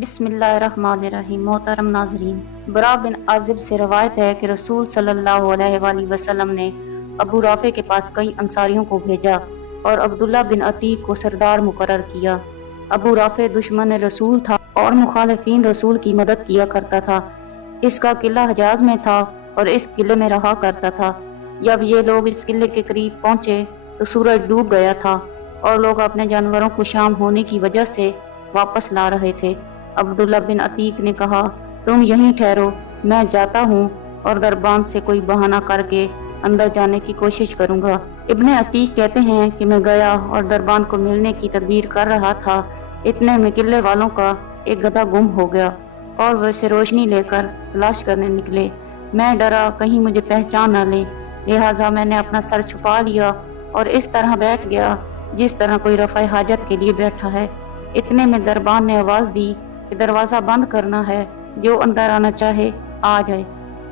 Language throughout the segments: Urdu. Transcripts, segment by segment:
بسم اللہ الرحمن الرحیم۔ محترم ناظرین، برا بن عازب سے روایت ہے کہ رسول صلی اللہ علیہ وآلہ وسلم نے ابو رافع کے پاس کئی انصاریوں کو بھیجا اور عبداللہ بن عتیق کو سردار مقرر کیا۔ ابو رافع دشمن رسول تھا اور مخالفین رسول کی مدد کیا کرتا تھا۔ اس کا قلعہ حجاز میں تھا اور اس قلعے میں رہا کرتا تھا۔ جب یہ لوگ اس قلعے کے قریب پہنچے تو سورج ڈوب گیا تھا اور لوگ اپنے جانوروں کو شام ہونے کی وجہ سے واپس لا رہے تھے۔ عبداللہ بن عتیق نے کہا، تم یہیں ٹھہرو، میں جاتا ہوں اور دربان سے کوئی بہانہ کر کے اندر جانے کی کوشش کروں گا۔ ابن عتیق کہتے ہیں کہ میں گیا اور دربان کو ملنے کی تدبیر کر رہا تھا، اتنے میں قلعے والوں کا ایک گدھا گم ہو گیا اور وہ اسے روشنی لے کر تلاش کرنے نکلے۔ میں ڈرا کہیں مجھے پہچان نہ لے، لہٰذا میں نے اپنا سر چھپا لیا اور اس طرح بیٹھ گیا جس طرح کوئی رفع حاجت کے لیے بیٹھا ہے۔ اتنے میں دربان نے آواز دی کہ دروازہ بند کرنا ہے، جو اندر آنا چاہے آ جائے۔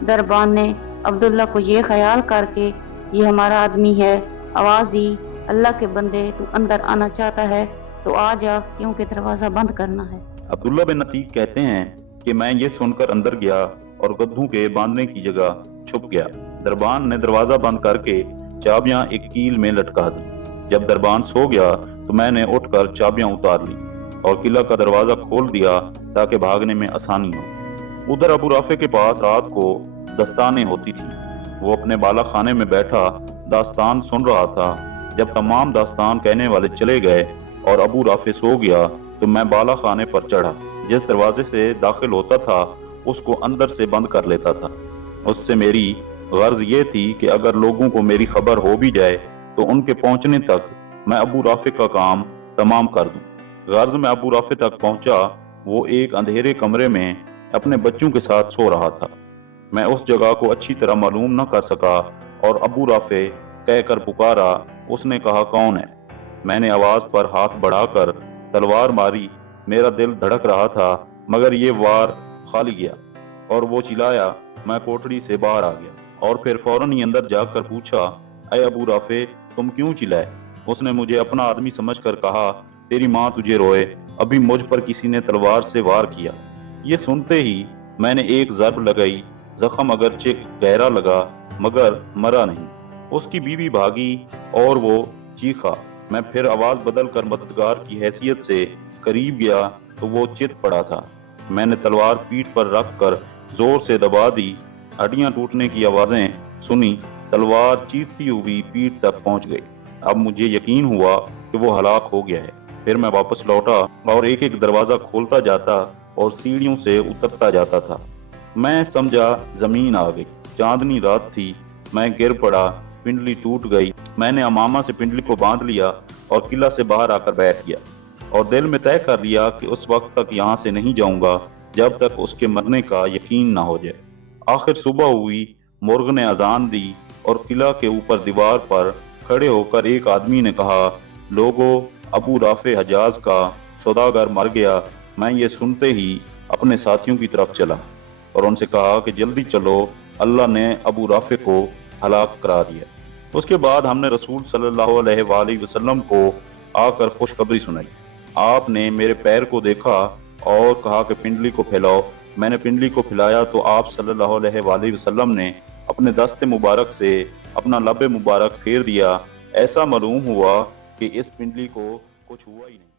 دربان نے عبداللہ کو یہ خیال کر کے یہ ہمارا آدمی ہے آواز دی، اللہ کے بندے تو اندر آنا چاہتا ہے تو آ جا، کیونکہ دروازہ بند کرنا ہے۔ عبداللہ بن عتیق کہتے ہیں کہ میں یہ سن کر اندر گیا اور گدھوں کے باندھنے کی جگہ چھپ گیا۔ دربان نے دروازہ بند کر کے چابیاں ایک کیل میں لٹکا دی۔ جب دربان سو گیا تو میں نے اٹھ کر چابیاں اتار لی اور قلعہ کا دروازہ کھول دیا تاکہ بھاگنے میں آسانی ہو۔ ادھر ابو رافع کے پاس رات کو دستانیں ہوتی تھی۔ وہ اپنے بالا خانے میں بیٹھا داستان سن رہا تھا۔ جب تمام داستان کہنے والے چلے گئے اور ابو رافع سو گیا تو میں بالا خانے پر چڑھا۔ جس دروازے سے داخل ہوتا تھا اس کو اندر سے بند کر لیتا تھا۔ اس سے میری غرض یہ تھی کہ اگر لوگوں کو میری خبر ہو بھی جائے تو ان کے پہنچنے تک میں ابو رافع کا کام تمام کر دوں۔ غرض میں ابو رافع تک پہنچا، وہ ایک اندھیرے کمرے میں اپنے بچوں کے ساتھ سو رہا تھا۔ میں اس جگہ کو اچھی طرح معلوم نہ کر سکا اور ابو رافع کہہ کر پکارا۔ اس نے کہا، کون ہے؟ میں نے آواز پر ہاتھ بڑھا کر تلوار ماری۔ میرا دل دھڑک رہا تھا مگر یہ وار خالی گیا اور وہ چلایا۔ میں کوٹڑی سے باہر آ گیا اور پھر فوراً ہی اندر جا کر پوچھا، اے ابو رافع، تم کیوں چلائے؟ اس نے مجھے اپنا آدمی سمجھ کر کہا، تیری ماں تجھے روئے، ابھی مجھ پر کسی نے تلوار سے وار کیا۔ یہ سنتے ہی میں نے ایک ضرب لگائی۔ زخم اگرچہ گہرا لگا مگر مرا نہیں۔ اس کی بیوی بھاگی اور وہ چیخا۔ میں پھر آواز بدل کر مددگار کی حیثیت سے قریب گیا تو وہ چت پڑا تھا۔ میں نے تلوار پیٹھ پر رکھ کر زور سے دبا دی۔ ہڈیاں ٹوٹنے کی آوازیں سنی۔ تلوار چیختی ہوئی پیٹھ تک پہنچ گئی۔ اب مجھے یقین ہوا کہ وہ ہلاک ہو گیا ہے۔ پھر میں واپس لوٹا اور ایک ایک دروازہ کھولتا جاتا اور سیڑھیوں سے اترتا جاتا تھا۔ میں سمجھا زمین آ گئی۔ چاندنی رات تھی۔ میں گر پڑا، پنڈلی ٹوٹ گئی۔ میں نے امامہ سے پنڈلی کو باندھ لیا اور قلعہ سے باہر آ کر بیٹھ گیا اور دل میں طے کر لیا کہ اس وقت تک یہاں سے نہیں جاؤں گا جب تک اس کے مرنے کا یقین نہ ہو جائے۔ آخر صبح ہوئی، مرغ نے اذان دی اور قلعہ کے اوپر دیوار پر کھڑے ہو کر ایک آدمی نے کہا، لوگو، ابو رافع حجاز کا سوداگر مر گیا۔ میں یہ سنتے ہی اپنے ساتھیوں کی طرف چلا اور ان سے کہا کہ جلدی چلو، اللہ نے ابو رافع کو ہلاک کرا دیا۔ اس کے بعد ہم نے رسول صلی اللہ علیہ وآلہ وسلم کو آ کر خوشخبری سنائی۔ آپ نے میرے پیر کو دیکھا اور کہا کہ پنڈلی کو پھیلاؤ۔ میں نے پنڈلی کو پھیلایا تو آپ صلی اللہ علیہ وآلہ وسلم نے اپنے دست مبارک سے اپنا لب مبارک پھیر دیا۔ ایسا معلوم ہوا کہ اس پنڈلی کو کچھ ہوا ہی نہیں۔